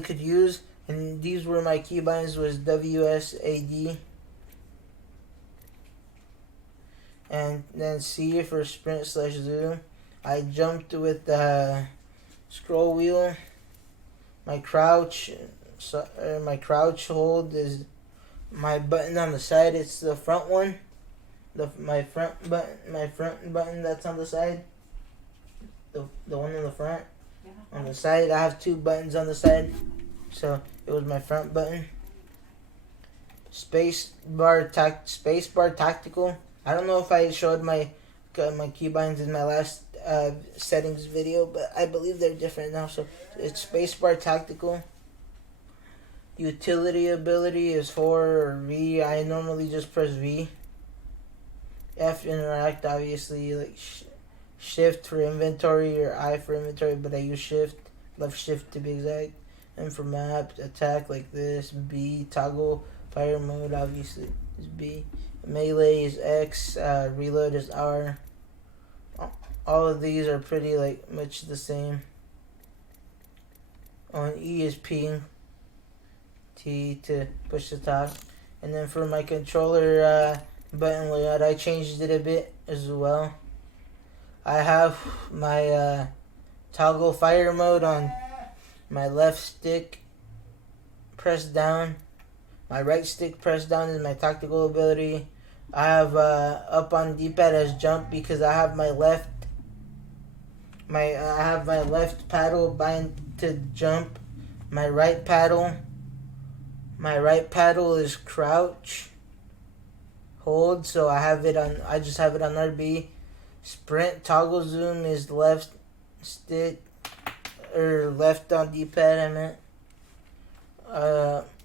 could use, and these were my keybinds, was WSAD, and then C for sprint slash zoom. I jumped with the scroll wheel. My crouch hold is my button on the side. It's the front one, my front button that's on the side, the one on the front. Yeah. On the side, I have two buttons on the side, so it was my front button. Spacebar tactical. I don't know if I showed my keybinds in my last settings video, but I believe they're different now. So it's spacebar tactical. Utility ability is 4 or V. I normally just press V. F interact, obviously, like shift for inventory or I for inventory, but I use shift, left shift to be exact. And for map, attack like this. B, toggle fire mode, obviously is B. Melee is X, reload is R. All of these are pretty much the same. On E is ping. T to push the top. And then for my controller button layout, I changed it a bit as well. I have my toggle fire mode on my left stick pressed down. My right stick pressed down is my tactical ability. I have up on D-pad as jump because I have my left paddle bind to jump. My right paddle is crouch hold, so I just have it on RB. Sprint toggle zoom is left stick or left on D-pad, I meant.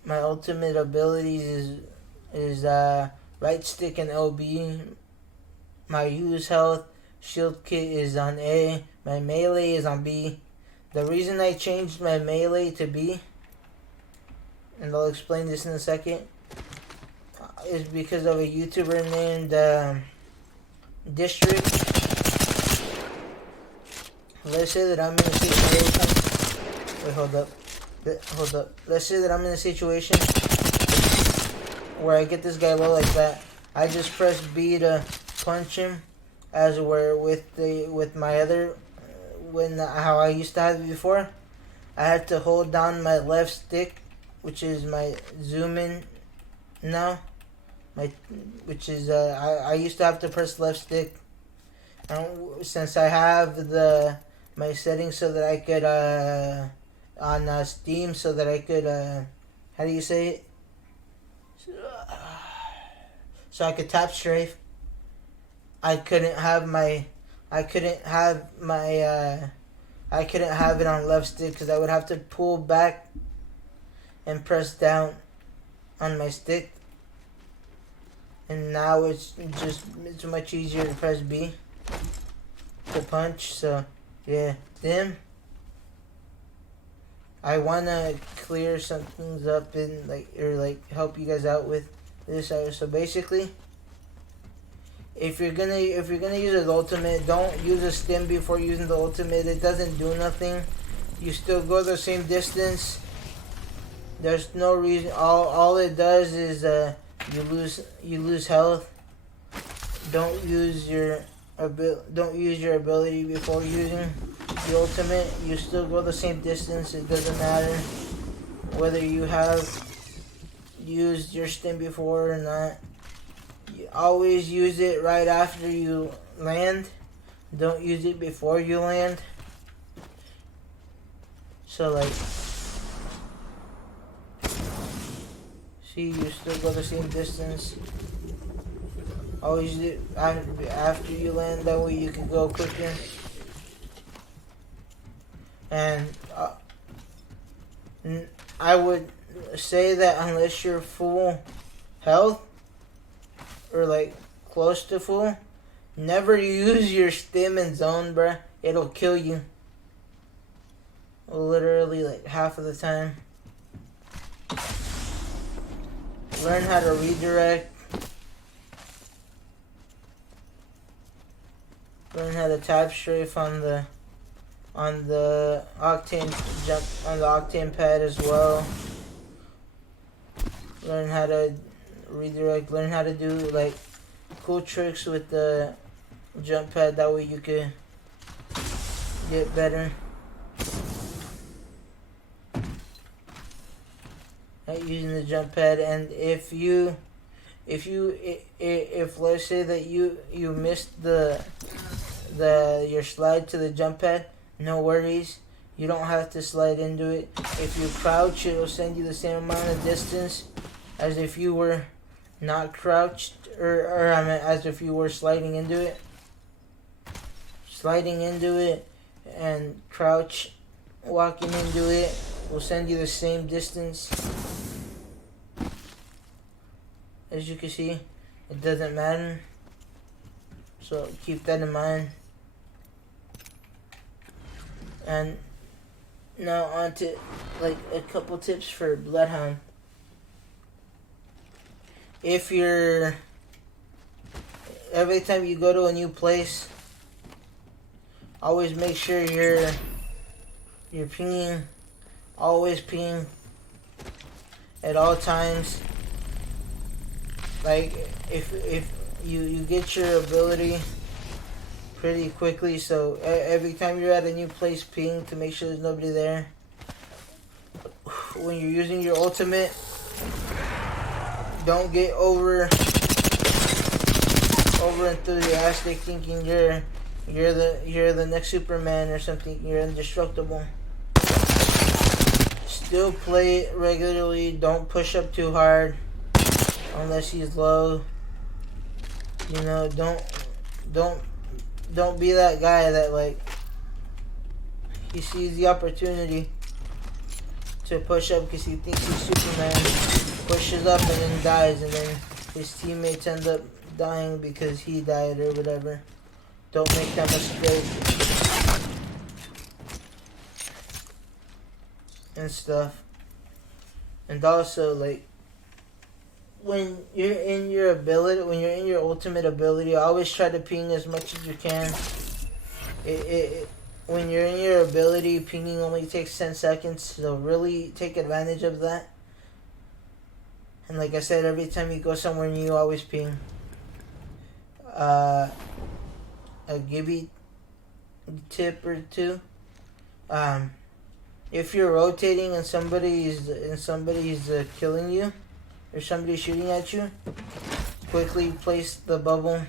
My ultimate abilities is right stick and LB. My use health shield kit is on A. My melee is on B. The reason I changed my melee to B, and I'll explain this in a second, is because of a YouTuber named District. Let's say that I'm in a situation. Wait, hold up. Let's say that I'm in a situation where I get this guy low like that. I just press B to punch him, as where with my other how I used to have it before. I had to hold down my left stick, which is my zoom in now. I used to have to press left stick. Since I have my settings so that I could on Steam, so that I could how do you say it? So I could tap strafe. I couldn't have it on left stick because I would have to pull back and press down on my stick. And now it's much easier to press B to punch. So yeah, then I wanna clear some things up and help you guys out with this. So basically, if you're gonna use an ultimate, don't use a stim before using the ultimate. It doesn't do nothing. You still go the same distance. There's no reason. All it does is you lose health. Don't use your ability before using the ultimate. You still go the same distance. It doesn't matter whether you have used your stim before or not. You always use it right after you land. Don't use it before you land. So see, you still go the same distance. Always use it after you land. That way you can go quicker. And I would say that unless you're full health or close to full, never use your stim and zone, bruh. It'll kill you. Literally half of the time. Learn how to redirect. Learn how to tap strafe on on the octane jump on the octane pad as well. Learn how to redirect. Learn how to do like cool tricks with the jump pad. That way you could get better at using the jump pad. And if let's say that you missed your slide to the jump pad, no worries. You don't have to slide into it. If you crouch, it'll send you the same amount of distance as if you were not crouched, or I mean, as if you were sliding into it. Sliding into it and crouch, walking into it will send you the same distance. As you can see, it doesn't matter. So keep that in mind. And now on to like a couple tips for Bloodhound. If you're every time you go to a new place, always make sure you're pinging, always ping at all times. Like if you get your ability pretty quickly, so every time you're at a new place, ping to make sure there's nobody there. When you're using your ultimate, don't get over enthusiastic thinking you're the next Superman or something. You're indestructible. Still play it regularly. Don't push up too hard unless he's low. You know, don't be that guy that like he sees the opportunity to push up because he thinks he's Superman, pushes up and then dies, and then his teammates end up dying because he died or whatever. Don't make that mistake and stuff. And also, like, when you're in your ultimate ability, always try to ping as much as you can. When you're in your ability, pinging only takes 10 seconds, so really take advantage of that. And like I said, every time you go somewhere new, always ping. A Gibby tip or two. If you're rotating and somebody's killing you, or somebody's shooting at you, quickly place the bubble.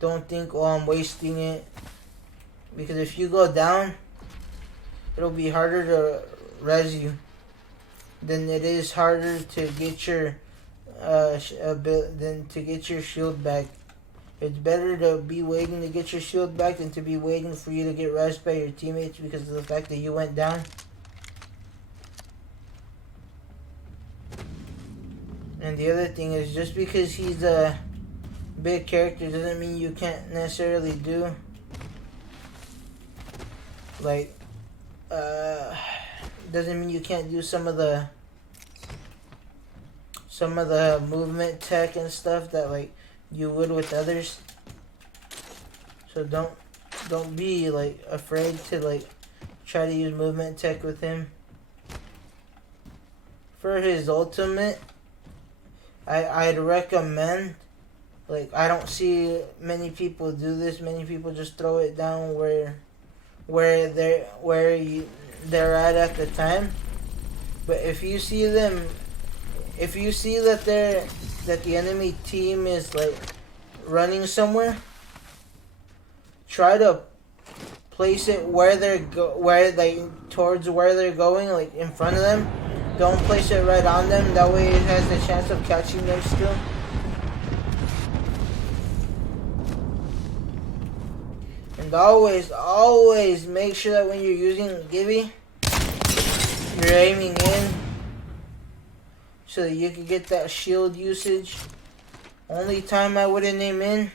Don't think, oh, I'm wasting it. Because if you go down, it'll be harder to res you than it is harder to get your shield back. It's better to be waiting to get your shield back than to be waiting for you to get resed by your teammates because of the fact that you went down. And the other thing is, just because he's a big character doesn't mean you can't necessarily do like doesn't mean you can't do some of the movement tech and stuff that like you would with others. So don't be like afraid to like try to use movement tech with him. For his ultimate, I'd recommend, like, I don't see many people do this. Many people just throw it down where they're at the time. But if you see that the enemy team is like running somewhere, try to place it towards where they're going, like in front of them. Don't place it right on them. That way it has the chance of catching them still. And always make sure that when you're using Gibby, you're aiming in so that you can get that shield usage. Only time I wouldn't aim in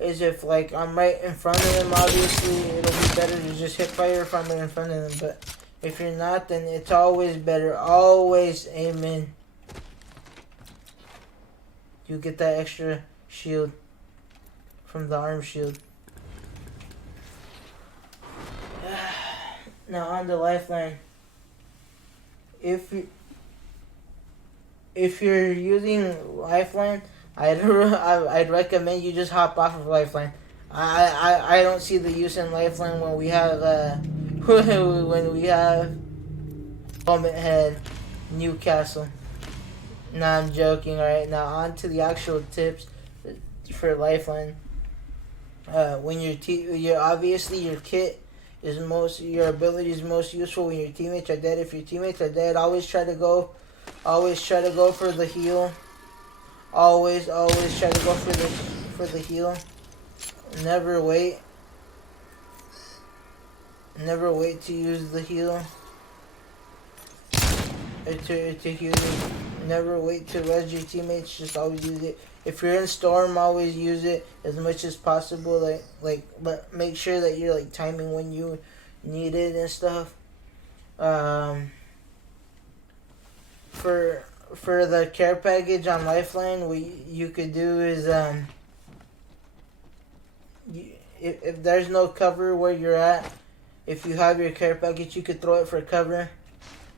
is if like I'm right in front of them. Obviously it'll be better to just hip fire if I'm right in front of them, but if you're not, then it's always better. Always aim in. You get that extra shield from the arm shield. Now on the lifeline, if you're using lifeline, I'd recommend you just hop off of lifeline. I don't see the use in lifeline when we have when we have Helmet Head, Newcastle. Nah, I'm joking. All right, now on to the actual tips for lifeline. When your obviously your kit is your ability is most useful when your teammates are dead. If your teammates are dead, always try to go for the heal. Always try to go for the heal. Never wait to use the heal. To heal. Never wait to res your teammates. Just always use it. If you're in storm, always use it as much as possible. But make sure that you're like timing when you need it and stuff. For the care package on Lifeline, what you could do is if there's no cover where you're at, if you have your care package, you could throw it for cover.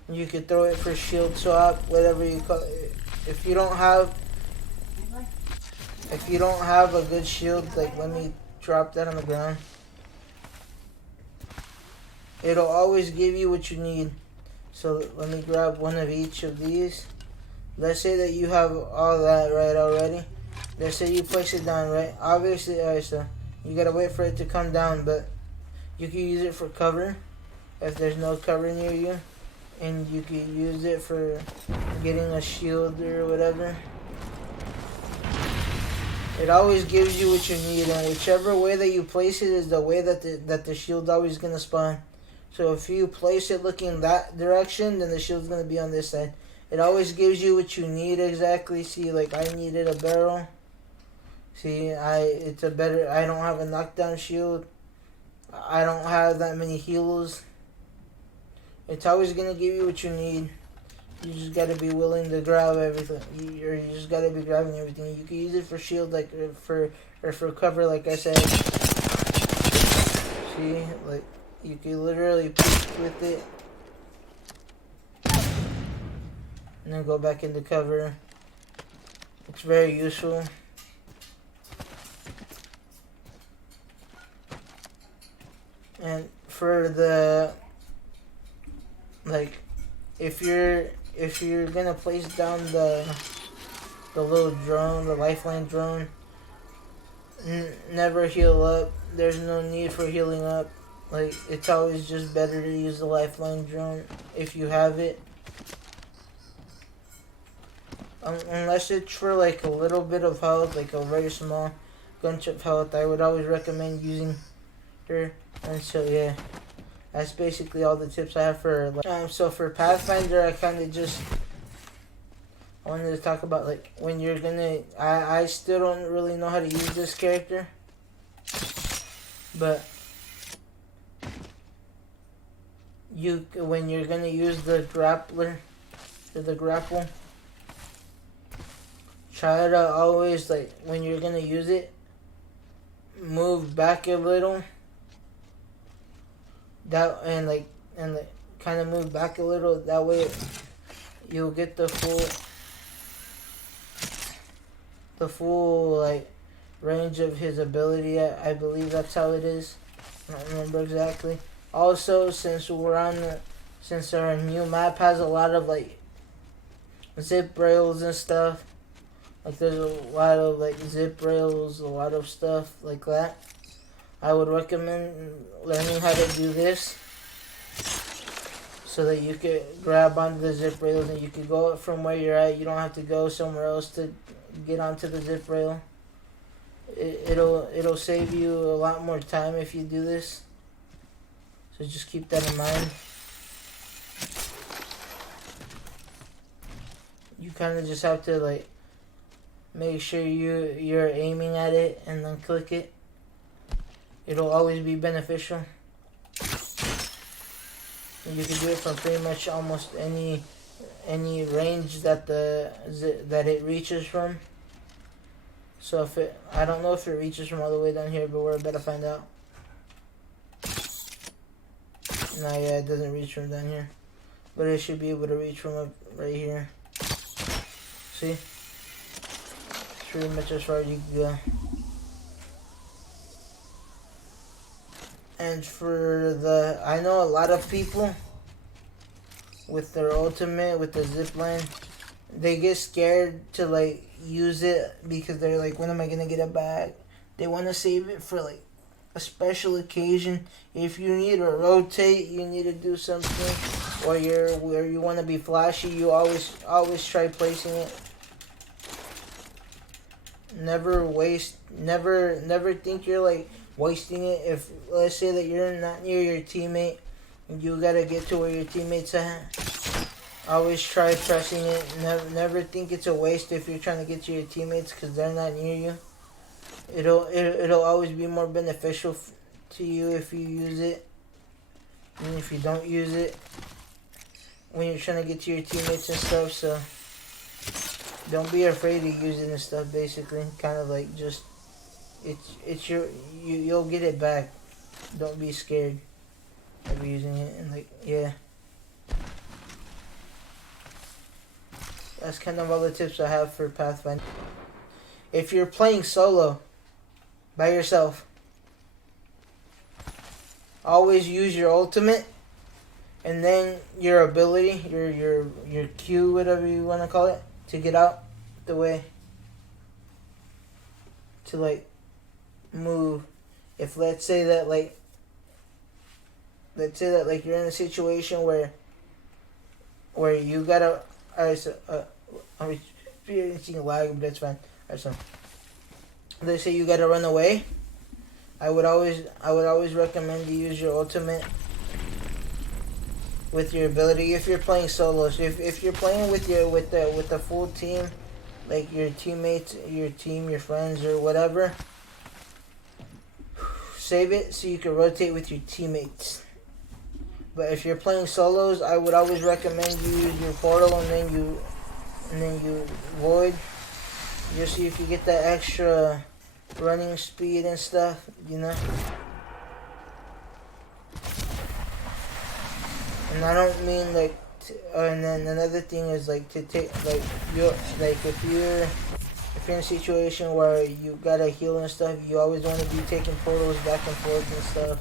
You could throw it for shield swap, whatever you call it. If you don't have a good shield, like let me drop that on the ground. It'll always give you what you need. So let me grab one of each of these. Let's say that you have all that right already. Let's say you place it down, right? Obviously, alright, so you gotta wait for it to come down, but you can use it for cover if there's no cover near you. And you can use it for getting a shield or whatever. It always gives you what you need, and whichever way that you place it is the way that the shield's always gonna spawn. So if you place it looking that direction, then the shield's gonna be on this side. It always gives you what you need exactly. See, like I needed a barrel. See, I don't have a knockdown shield. I don't have that many heals. It's always gonna give you what you need. You just gotta be willing to grab everything. You just gotta be grabbing everything. You can use it for shield, like for cover, like I said. See, like you can literally peek with it, and then go back into cover. It's very useful. And for the if you're gonna place down the little drone, the lifeline drone, never heal up. There's no need for healing up. Like, it's always just better to use the lifeline drone if you have it. Unless it's for like a little bit of health, like a very small gunship health, I would always recommend using her. And so yeah, that's basically all the tips I have for so for Pathfinder. I wanted to talk about like when you're gonna. I still don't really know how to use this character, but when you're gonna use the grappler or the grapple, try to always, like, when you're gonna use it, move back a little. And kind of move back a little. That way, you'll get the full like range of his ability. I believe that's how it is. I don't remember exactly. Also, since our new map has a lot of like zip rails and stuff, like there's a lot of like zip rails, a lot of stuff like that. I would recommend learning how to do this so that you could grab onto the zip rails and you could go from where you're at. You don't have to go somewhere else to get onto the zip rail. It'll save you a lot more time if you do this. So just keep that in mind. You kind of just have to like make sure you're aiming at it and then click it. It'll always be beneficial. And you can do it from pretty much almost any range that it reaches from. So if it, I don't know if it reaches from all the way down here, but we're about to find out. No, yeah, it doesn't reach from down here. But it should be able to reach from up right here. See? It's pretty much as far as you can go. And for the, I know a lot of people with their ultimate, with the zipline, they get scared to like use it because they're like, when am I gonna get it back? They want to save it for like a special occasion. If you need to rotate, you need to do something, or you want to be flashy, you always try placing it. Never waste, never think you're like wasting it. If let's say that you're not near your teammate and you gotta get to where your teammate's at, always try pressing it. Never think it's a waste if you're trying to get to your teammates because they're not near you. It'll always be more beneficial to you if you use it, and if you don't use it when you're trying to get to your teammates and stuff. So don't be afraid of using this stuff. Basically, kind of like just it's you'll get it back. Don't be scared of using it. And like, yeah, that's kind of all the tips I have for Pathfinder. If you're playing solo by yourself, always use your ultimate and then your ability, your Q, whatever you want to call it, to get out the way, to like move. If let's say that like you're in a situation where you gotta, I'm experiencing lag, but that's fine. Alright, so let's say you gotta run away. I would always recommend you use your ultimate with your ability if you're playing solo. So if you're playing with the full team, like your teammates, your team, your friends, or whatever, save it so you can rotate with your teammates. But if you're playing solos, I would always recommend you use your portal and then you void, just so you can get that extra running speed and stuff, you know. And I don't mean like, and then another thing is like to take like if you're in a situation where you gotta heal and stuff, you always want to be taking portals back and forth and stuff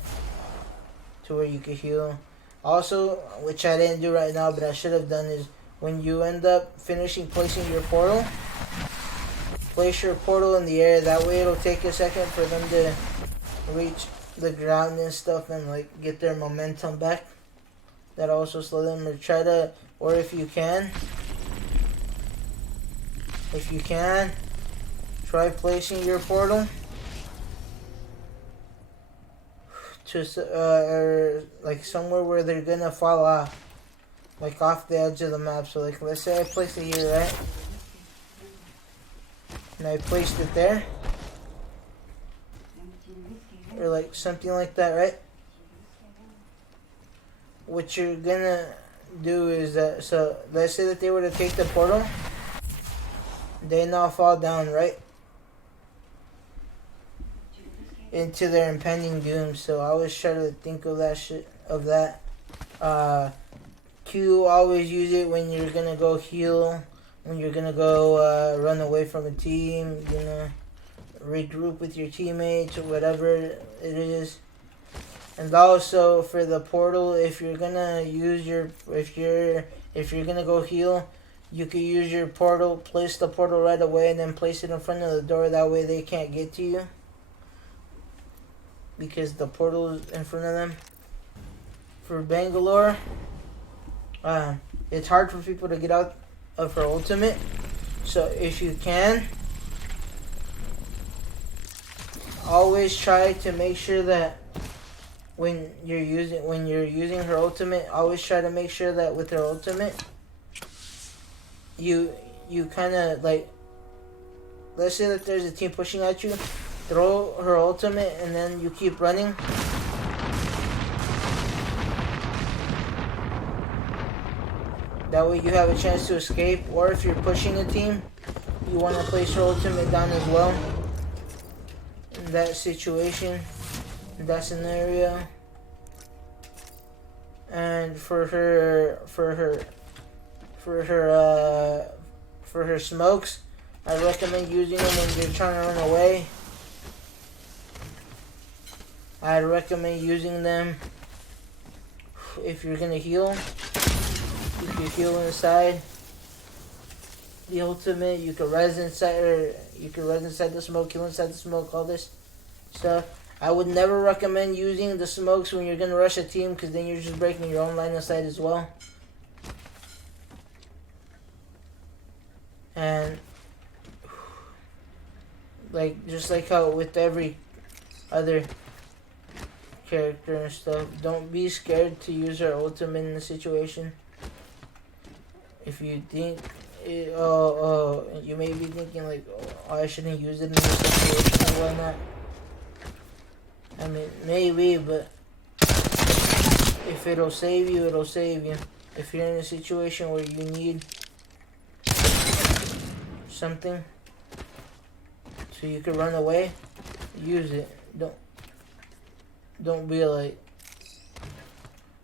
to where you can heal. Also, which I didn't do right now, but I should have done, is when you end up finishing placing your portal, place your portal in the air. That way it'll take a second for them to reach the ground and stuff and like get their momentum back. That also slow them. Or if you can, try placing your portal to like somewhere where they're gonna fall off, like off the edge of the map. So like, let's say I place it here, right? And I placed it there, or like something like that, right? What you're gonna do is that, so let's say that they were to take the portal, they now fall down, right, into their impending doom. So I always try to think of that. Q, always use it when you're gonna go heal, when you're gonna go run away from a team, you know, regroup with your teammates or whatever it is. And also for the portal, if you're gonna go heal, you can use your portal, place the portal right away, and then place it in front of the door. That way they can't get to you, because the portal is in front of them. For Bangalore, it's hard for people to get out of her ultimate. So if you can, always try to make sure that when you're using her ultimate, always try to make sure that with her ultimate, you kind of like, let's say that there's a team pushing at you, throw her ultimate and then you keep running. That way you have a chance to escape. Or if you're pushing a team, you want to place your ultimate down as well. in that situation, in that scenario. And for her smokes, I recommend using them when you're trying to run away. I recommend using them if you're gonna heal. If you heal inside the ultimate, you can res inside, or you can res inside the smoke, heal inside the smoke, all this stuff. I would never recommend using the smokes when you're gonna rush a team, because then you're just breaking your own line of sight as well. And like, just like how with every other character and stuff, don't be scared to use her ultimate in the situation. If you think you may be thinking like, oh, I shouldn't use it in this situation, why not? I mean, maybe, but if it'll save you, it'll save you. If you're in a situation where you need something so you can run away, use it. Don't be like,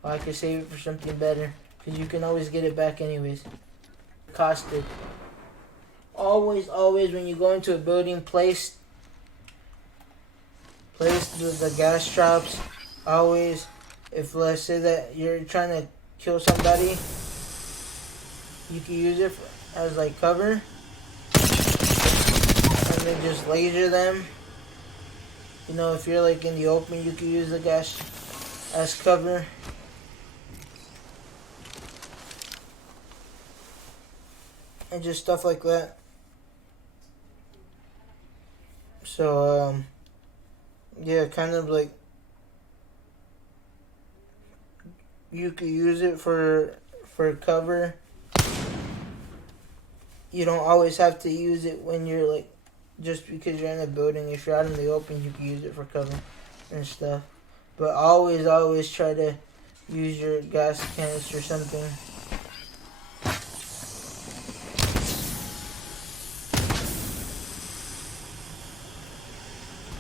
oh, I could save it for something better, because you can always get it back anyways. Costed. Always when you go into a building, place the gas traps. Always, if let's say that you're trying to kill somebody, you can use it as like cover, and then just laser them. You know, if you're like in the open, you can use the gas as cover. And just stuff like that. So, yeah, kind of like, you could use it for cover. You don't always have to use it when you're like, just because you're in a building. If you're out in the open, you can use it for cover and stuff. But always try to use your gas canister or something.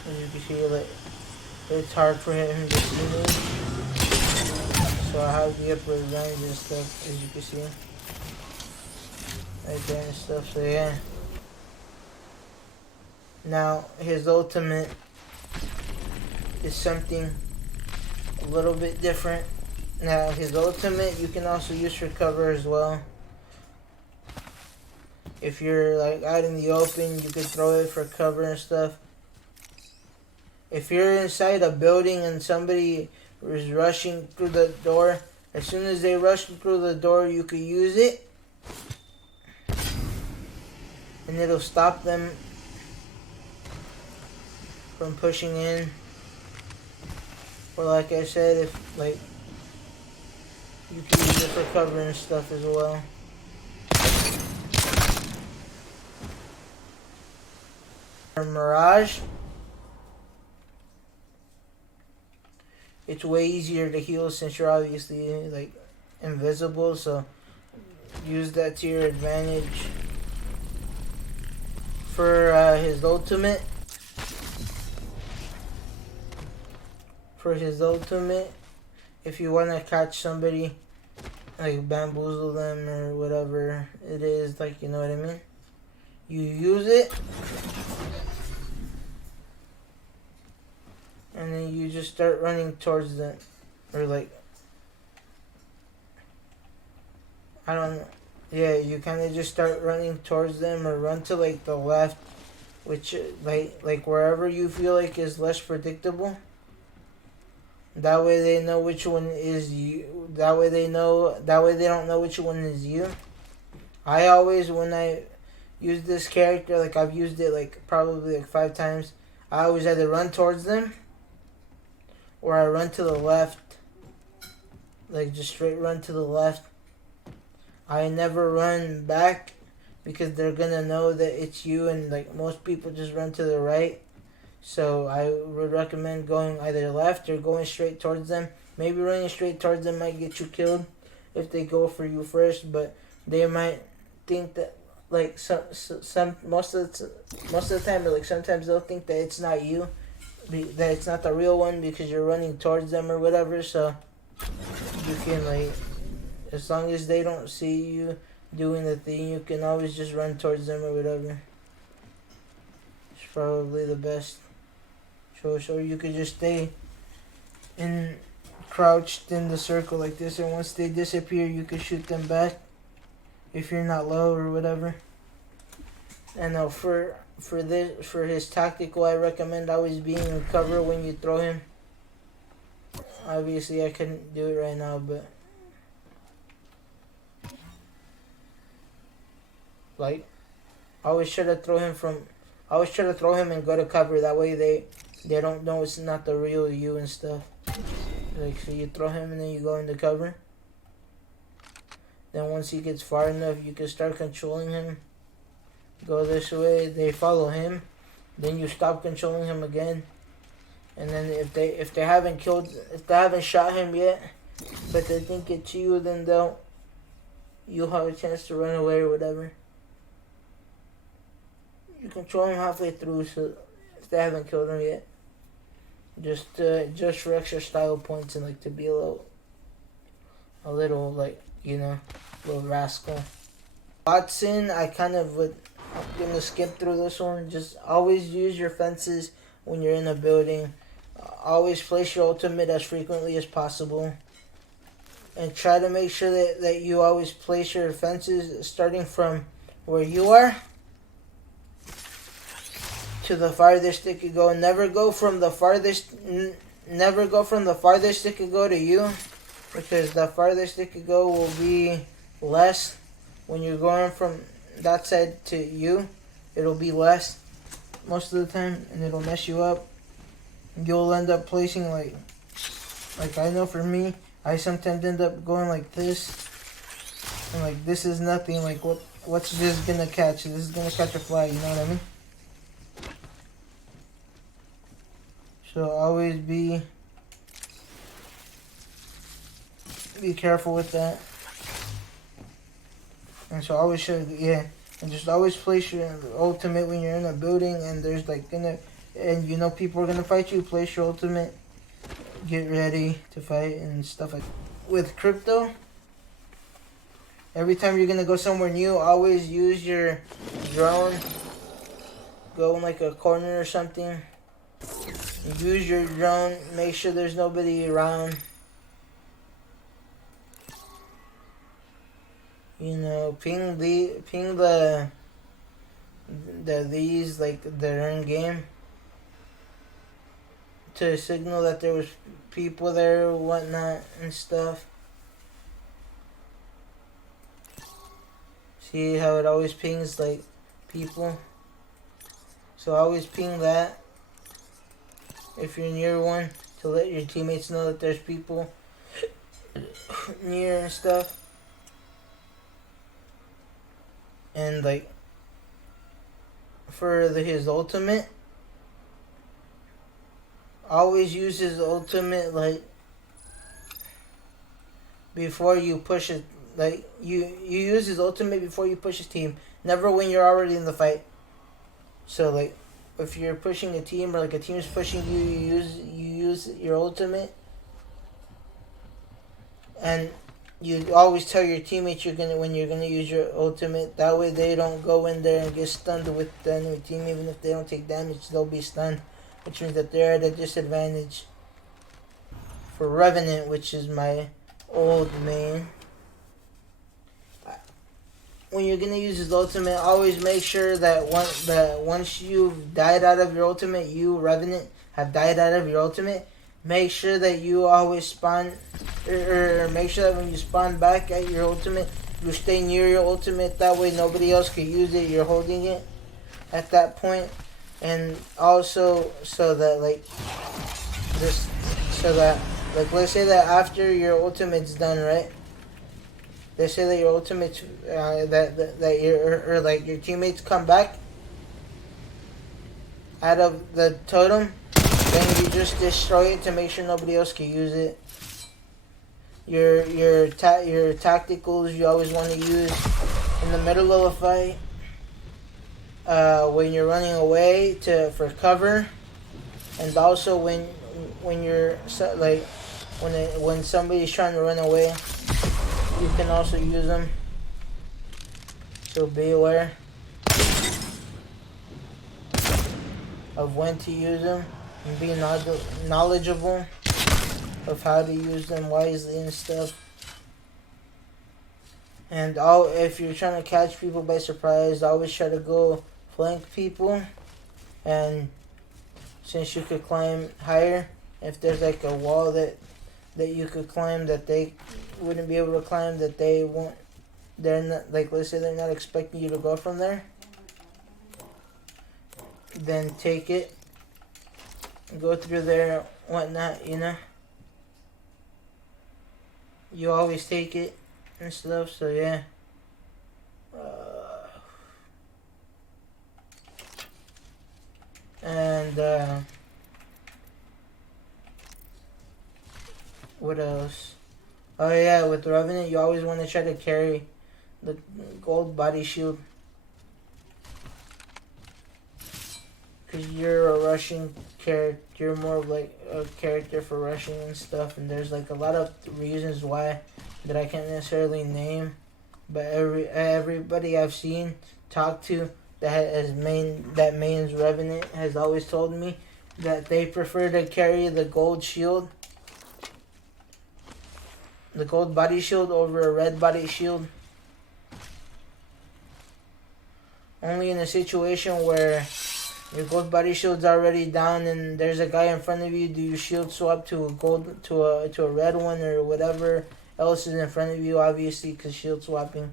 As you can see, like, it's hard for him to see me. So I have the upper range and stuff, as you can see. Right there and stuff, so yeah. Now, his ultimate is something a little bit different. Now, his ultimate you can also use for cover as well. If you're like out in the open, you could throw it for cover and stuff. If you're inside a building and somebody is rushing through the door, as soon as they rush through the door, you could use it. And it'll stop them from pushing in. Or like I said, if like, you can use it for cover and stuff as well. Mirage, it's way easier to heal since you're obviously like invisible, so use that to your advantage. For his ultimate, if you want to catch somebody, like bamboozle them or whatever it is, like, you know what I mean, you use it and then you just start running towards them, or like, I don't know. Yeah, you kind of just start running towards them, or run to like the left, which like wherever you feel like is less predictable. That way they know which one is you. That way they don't know which one is you. I always, when I use this character, like I've used it like probably like 5 times, I always either run towards them or I run to the left. Like just straight run to the left. I never run back because they're gonna know that it's you, and like most people just run to the right. So I would recommend going either left or going straight towards them. Maybe running straight towards them might get you killed if they go for you first, but they might think that like some most of the time, or like sometimes they'll think that it's not you, that it's not the real one because you're running towards them or whatever. So you can like, as long as they don't see you doing the thing, you can always just run towards them or whatever. It's probably the best choice. Or you could just stay in crouched in the circle like this, and once they disappear, you can shoot them back if you're not low or whatever. And for his tactical, I recommend always being in cover when you throw him. Obviously, I couldn't do it right now, but like, always try to throw him and go to cover. That way they don't know it's not the real you and stuff. Like, so you throw him and then you go into cover. Then once he gets far enough, you can start controlling him. Go this way, they follow him. Then you stop controlling him again. And then if they haven't shot him yet, but they think it's you, then you'll have a chance to run away or whatever. You control him halfway through, so if they haven't killed him yet, just for extra style points and like to be a little like, you know, little rascal. Watson, I'm gonna skip through this one. Just always use your fences when you're in a building. Always place your ultimate as frequently as possible. And try to make sure that you always place your fences starting from where you are to the farthest it could go. Never go from the farthest it could go to you, because the farthest it could go will be less. When you're going from that side to you, it'll be less most of the time, and it'll mess you up. You'll end up placing like I know for me, I sometimes end up going like this, and like this is nothing. Like what's this gonna catch? This is gonna catch a fly. You know what I mean? So always be careful with that. And so always and just always place your ultimate when you're in a building and there's and you know people are gonna fight you. Place your ultimate, get ready to fight and stuff like that. With crypto, every time you're gonna go somewhere new, always use your drone. Go in like a corner or something. Use your drone. Make sure there's nobody around. You know, ping the these like they're in game to signal that there was people there or whatnot and stuff. See how it always pings like people? So always ping that if you're near one, to let your teammates know that there's people near and stuff. And like for his ultimate, always use his ultimate like before you push it. Like you use his ultimate before you push his team, never when you're already in the fight. So like if you're pushing a team or like a team's pushing you, you use your ultimate, and you always tell your teammates when you're gonna use your ultimate. That way they don't go in there and get stunned with the enemy team. Even if they don't take damage, they'll be stunned, which means that they're at a disadvantage. For Revenant, which is my old main, when you're gonna use his ultimate, always make sure that once you've died out of your ultimate, you Revenant have died out of your ultimate. Make sure that you always spawn, or make sure that when you spawn back at your ultimate, you stay near your ultimate. That way nobody else can use it. You're holding it at that point. And also so that let's say that after your ultimate's done, right? Let's say that your ultimate's your teammates come back out of the totem. Then you just destroy it to make sure nobody else can use it. Your tacticals you always want to use in the middle of a fight. When you're running away for cover, And also when you're like when somebody's trying to run away, you can also use them. So be aware of when to use them and be knowledgeable of how to use them wisely and stuff. And if you're trying to catch people by surprise, always try to go flank people. And since you could climb higher, if there's like a wall that you could climb that they wouldn't be able to climb, that they won't, they're not, like, let's say they're not expecting you to go from there, then take it, go through there, whatnot, you know. You always take it and stuff, so yeah. And what else? Oh yeah, with Revenant, you always want to try to carry the gold body shield, because you're a rushing character. You're more of like a character for rushing and stuff, and there's like a lot of reasons why that I can't necessarily name, but everybody I've seen, talked to, that mains Revenant has always told me that they prefer to carry the gold shield, the gold body shield, over a red body shield. Only in a situation where your gold body shield's already down and there's a guy in front of you, do you shield swap to a red one or whatever else is in front of you, obviously, because shield swapping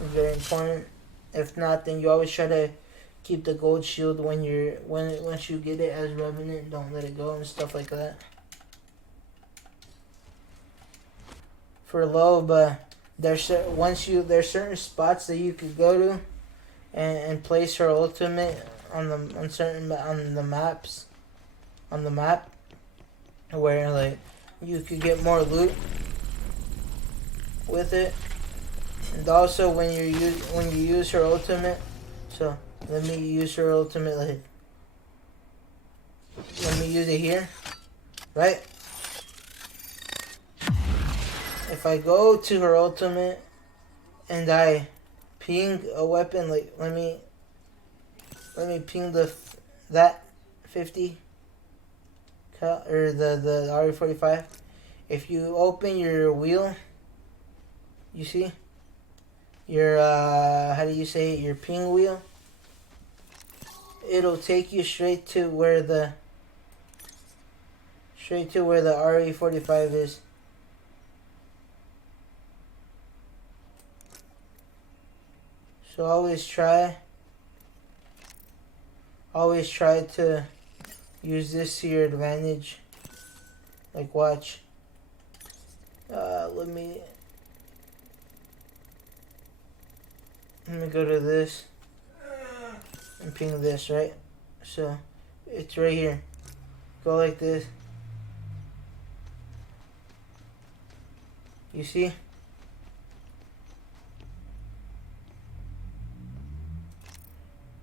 is very important. If not, then you always try to keep the gold shield once you get it as Revenant. Don't let it go and stuff like that. For Loba, there's certain spots that you could go to and place her ultimate on the map, where like you could get more loot with it. And also when you use her ultimate, so let me use her ultimate, like, let me use it here, right? If I go to her ultimate and I ping a weapon, like let me ping that 50 or the RE45. If you open your wheel, you see your how do you say it? Your ping wheel. It'll take you straight to where the RE45 is. So always try to use this to your advantage. Like, watch. Let me go to this and ping this, right? So it's right here. Go like this. You see?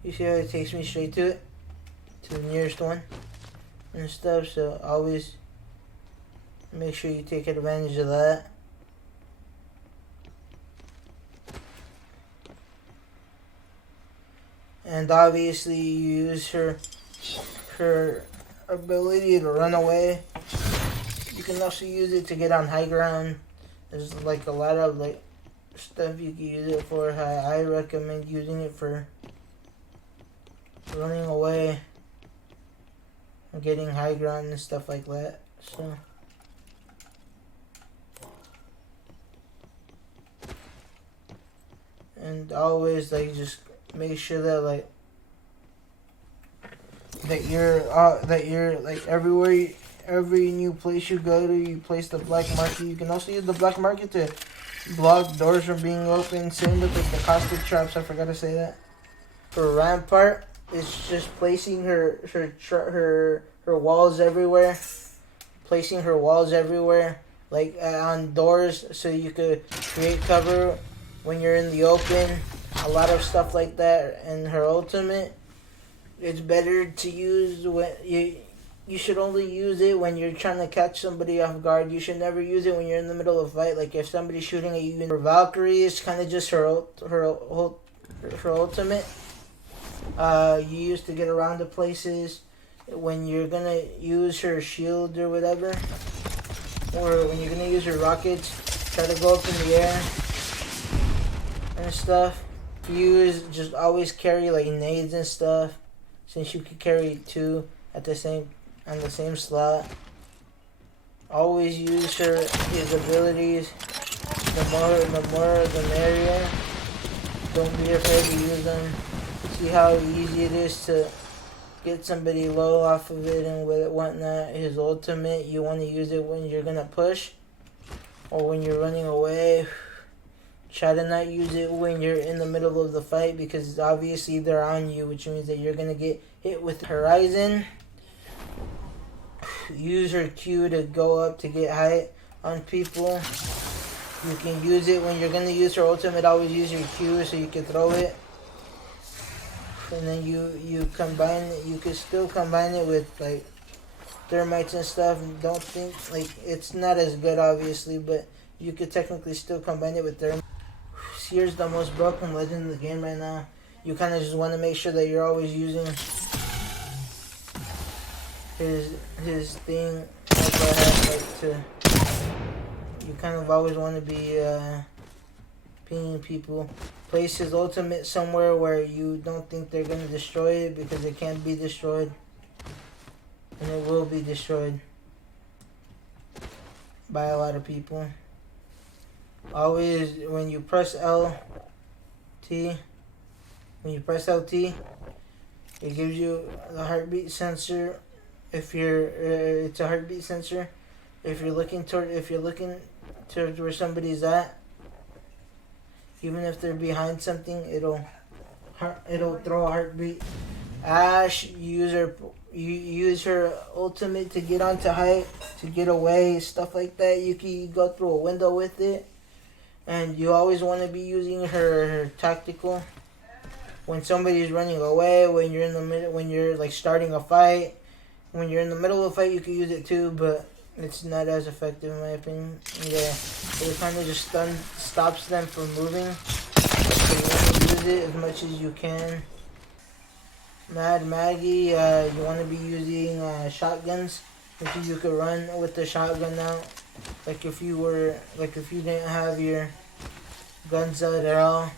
You see how it takes me straight to it? To the nearest one and stuff, so always make sure you take advantage of that. And obviously you use her ability to run away. You can also use it to get on high ground. There's like a lot of like stuff you can use it for. I recommend using it for running away and getting high ground and stuff like that. So and always like just make sure that like that you're like everywhere, every new place you go to, you place the black market. You can also use the black market to block doors from being open. Same with like the caustic traps. I forgot to say that. For Rampart, it's just placing her walls everywhere. Placing her walls everywhere, like on doors, so you could create cover when you're in the open. A lot of stuff like that. And her ultimate, it's better to use when you should only use it when you're trying to catch somebody off guard. You should never use it when you're in the middle of a fight. Like if somebody's shooting at you. Her Valkyrie is kind of just her ultimate. You use to get around the places when you're gonna use her shield or whatever, or when you're gonna use her rockets. Try to go up in the air and stuff. Just always carry like nades and stuff, since you could carry two at the same on the same slot. Always use his abilities. The more the merrier. Don't be afraid to use them. See how easy it is to get somebody low off of it and whatnot. His ultimate, you want to use it when you're gonna push or when you're running away. Try to not use it when you're in the middle of the fight, because obviously they're on you, which means that you're gonna get hit with Horizon. Use her Q to go up to get height on people. You can use it when you're gonna use her ultimate. Always use your Q so you can throw it. And then you combine it. You can still combine it with like thermites and stuff. Don't think like it's not as good, obviously, but you could technically still combine it with thermites. Seer's the most broken legend in the game right now. You kind of just want to make sure that you're always using his thing. Like I have, like to. You kind of always want to be pinging people. Place his ultimate somewhere where you don't think they're gonna destroy it, because it can't be destroyed, and it will be destroyed by a lot of people. Always when you press LT, it gives you the heartbeat sensor. If you're, it's a heartbeat sensor. If you're looking toward where somebody's at, even if they're behind something, it'll throw a heartbeat. Ash, you use her ultimate to get onto height, to get away, stuff like that. You can go through a window with it. And you always want to be using her tactical when somebody's running away, when you're in the middle, when you're like starting a fight. When you're in the middle of a fight, you can use it too, but it's not as effective in my opinion. Yeah, it kind of just stops them from moving. So you want to use it as much as you can. Mad Maggie, you want to be using shotguns, which you could run with the shotgun out. Like if you didn't have your guns out at all.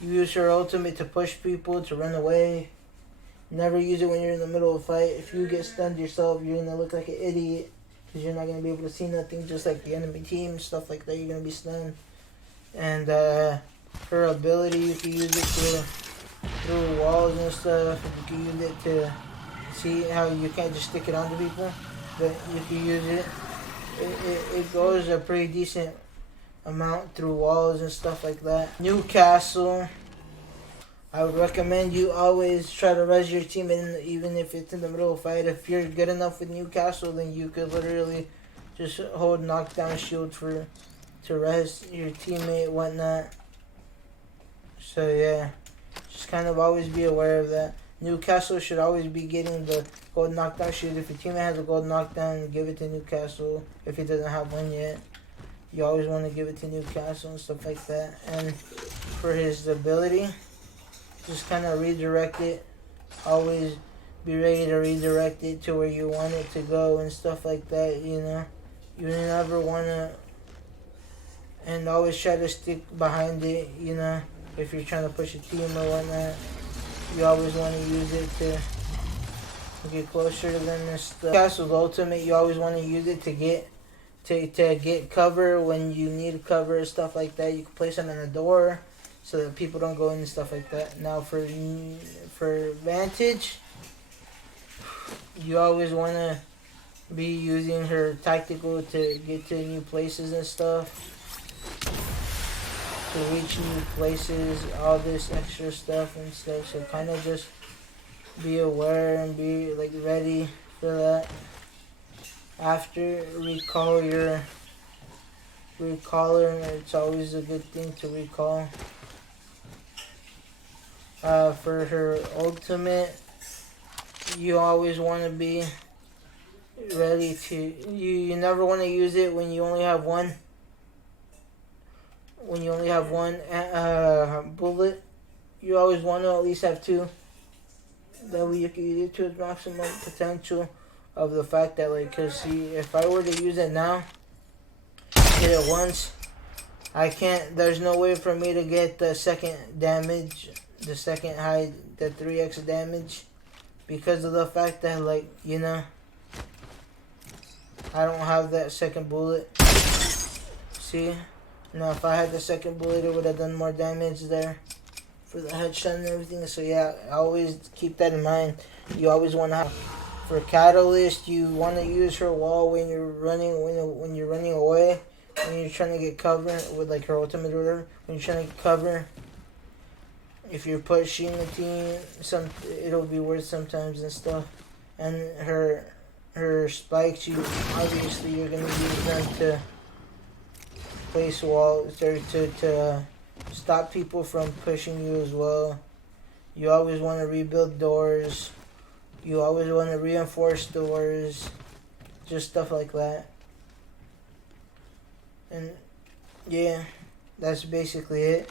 You use her ultimate to push people, to run away. Never use it when you're in the middle of a fight. If you get stunned yourself, you're going to look like an idiot, because you're not going to be able to see nothing, just like the enemy team, stuff like that. You're going to be stunned. And her ability, you can use it through walls and stuff. You can use it to see how you can't just stick it onto people, but you can use it. It goes a pretty decent amount through walls and stuff like that. Newcastle, I would recommend you always try to res your team, even if it's in the middle of a fight. If you're good enough with Newcastle, then you could literally just hold knockdown shield to res your teammate, whatnot. So yeah, just kind of always be aware of that. Newcastle should always be getting the gold knockdown shield. If your teammate has a gold knockdown, give it to Newcastle. If he doesn't have one yet, you always want to give it to Newcastle and stuff like that. And for his ability, just kind of redirect it. Always be ready to redirect it to where you want it to go and stuff like that, you know. You never want to... And always try to stick behind it, you know. If you're trying to push a team or whatnot, you always want to use it to get closer to them and stuff. Castle's ultimate, you always want to use it to get cover when you need cover and stuff like that. You can place them in a door so that people don't go in and stuff like that. Now for Vantage, you always want to be using her tactical to get to new places and stuff. To reach new places, all this extra stuff and stuff. So kind of just be aware and be like ready for that. After recall your recaller, it's always a good thing to recall. For her ultimate, you always want to be ready to. You never want to use it when you only have one. When you only have one bullet, you always want to at least have two. That way you can use it to its maximum potential. Of the fact that, like, cause see, if I were to use it now, hit it once, I can't. There's no way for me to get the second damage, the 3x damage, because of the fact that, like, you know, I don't have that second bullet. See, now if I had the second bullet, it would have done more damage there for the headshot and everything. So yeah, always keep that in mind. You always want to have. For Catalyst, you want to use her wall when you're running when you're running away, when you're trying to get cover with like her ultimate or whatever. When you're trying to get cover, if you're pushing the team, it'll be worth sometimes and stuff. And her spikes, you're gonna use them to place walls or to stop people from pushing you as well. You always want to rebuild doors. You always want to reinforce doors, just stuff like that. And yeah, that's basically it.